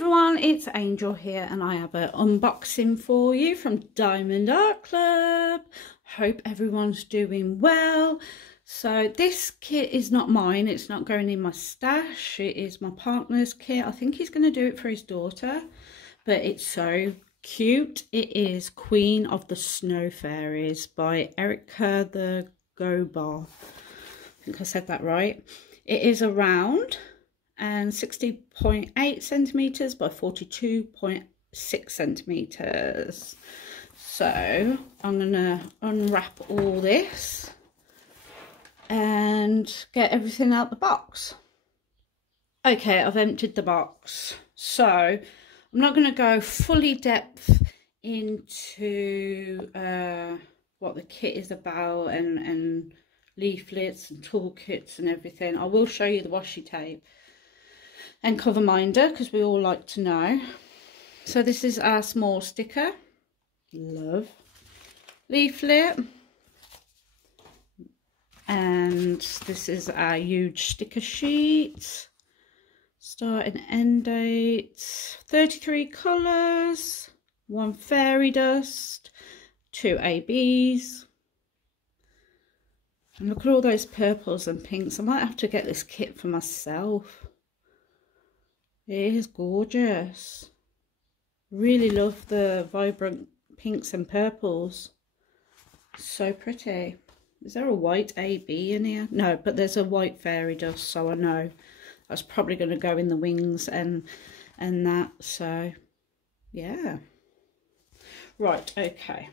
everyone, it's Angel here and I have an unboxing for you from Diamond Art Club. Hope everyone's doing well. So this kit is not mine, it's not going in my stash, it is my partner's kit. I think he's going to do it for his daughter, but it's so cute. It is Queen of the Snow Fairies by Erikathegoober. I think I said that right. It is a round and 60.8 centimeters by 42.6 centimeters. So I'm gonna unwrap all this and get everything out the box. Okay, I've emptied the box, so I'm not going to go fully depth into what the kit is about and leaflets and toolkits and everything. I will show you the washi tape and cover minder because we all like to know. So this is our small sticker, love, leaflet, and this is our huge sticker sheet, start and end date, 33 colours, 1 fairy dust, 2 ABs. And look at all those purples and pinks. I might have to get this kit for myself. It is gorgeous. Really love the vibrant pinks and purples. So pretty. Is there a white AB in here? No, but there's a white fairy dust, so I know that's probably going to go in the wings and that. So yeah. Right, okay.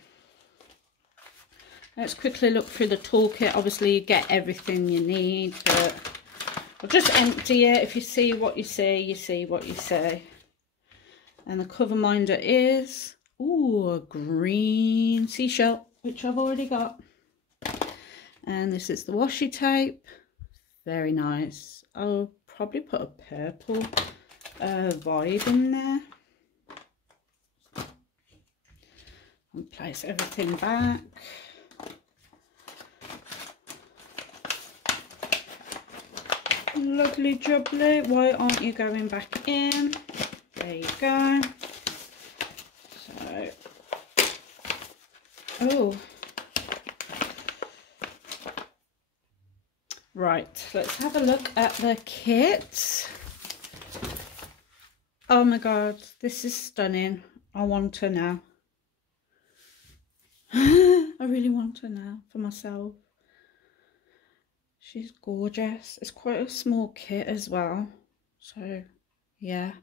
Let's quickly look through the toolkit. Obviously you get everything you need, but I'll just empty it. If you see what you see, you see what you see. And the cover minder is, ooh, a green seashell, which I've already got. And this is the washi tape. Very nice. I'll probably put a purple vibe in there. And place everything back. Lovely jubbly. Why aren't you going back in? There you go. So, oh, right, let's have a look at the kit. Oh my god, this is stunning. I want her now. I really want her now for myself. She's gorgeous. It's quite a small kit as well. So, yeah.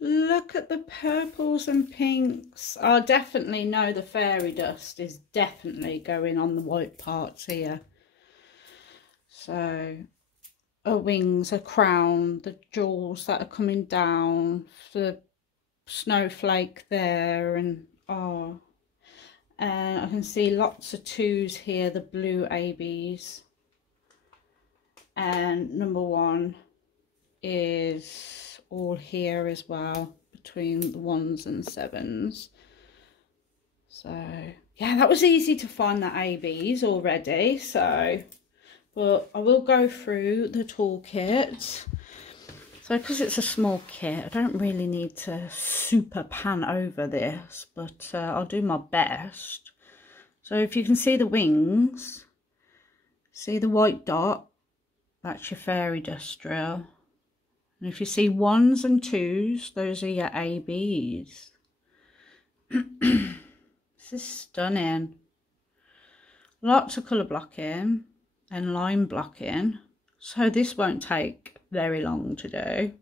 Look at the purples and pinks. I definitely know the fairy dust is definitely going on the white parts here. So, her wings, her crown, the jewels that are coming down, the snowflake there, and oh. And I can see lots of 2s here, the blue ABs. And number 1 is all here as well, between the 1s and 7s. So yeah, that was easy to find the ABs already. So, but I will go through the toolkit. So because it's a small kit, I don't really need to super pan over this, but I'll do my best. So if you can see the wings, see the white dot, that's your fairy dust drill. And if you see 1s and 2s, those are your ABs. This is stunning. Lots of colour blocking and line blocking. So this won't take very long to do.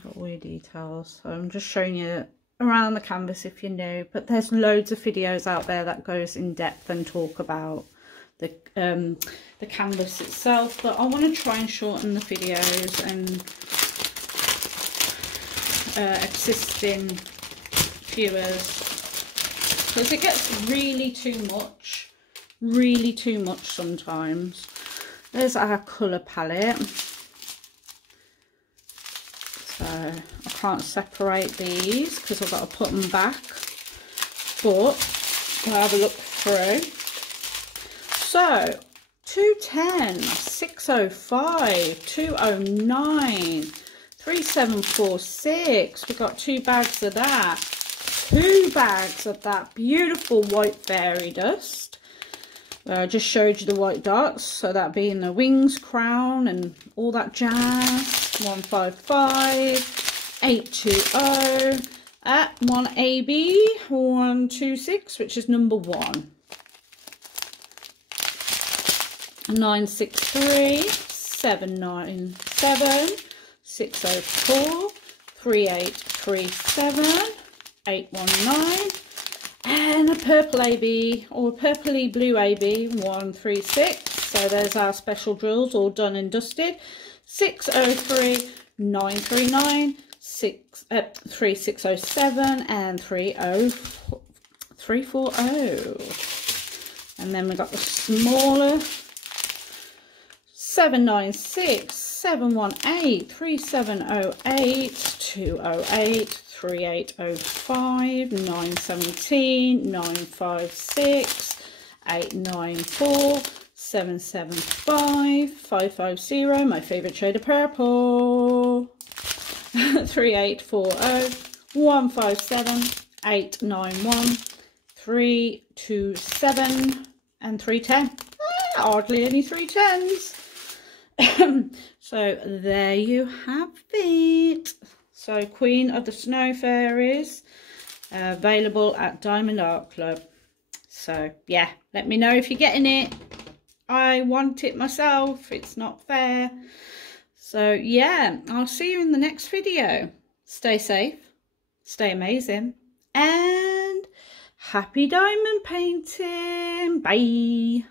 Got all your details. So I'm just showing you around the canvas if you're new, but there's loads of videos out there that goes in depth and talk about the canvas itself, but I want to try and shorten the videos and assisting viewers, because it gets really too much sometimes. There's our colour palette. So I can't separate these because I've got to put them back, but I'll have a look through. So 210, 605, 209, 3746. We got 2 bags of that. 2 bags of that beautiful white fairy dust. I just showed you the white dots, so that being the wings, crown, and all that jazz. 155, 820, 1AB, 126, which is number 1. 963, 797, 604, 3837, 819, and a purple AB, or a purpley blue AB, 136. So there's our special drills all done and dusted. 603, 939, 3607, and 340. And then we got the smaller 796, 718, 3708, 208, 3805, 917, 956, 894, 775, 550, my favourite shade of purple, 3840, 157, 891, 327, and 310. Hardly any 310s. So there you have it. So Queen of the Snow Fairies, available at Diamond Art Club. So yeah, let me know if you're getting it. I want it myself. It's not fair. So yeah, I'll see you in the next video. Stay safe, stay amazing, and happy diamond painting. Bye.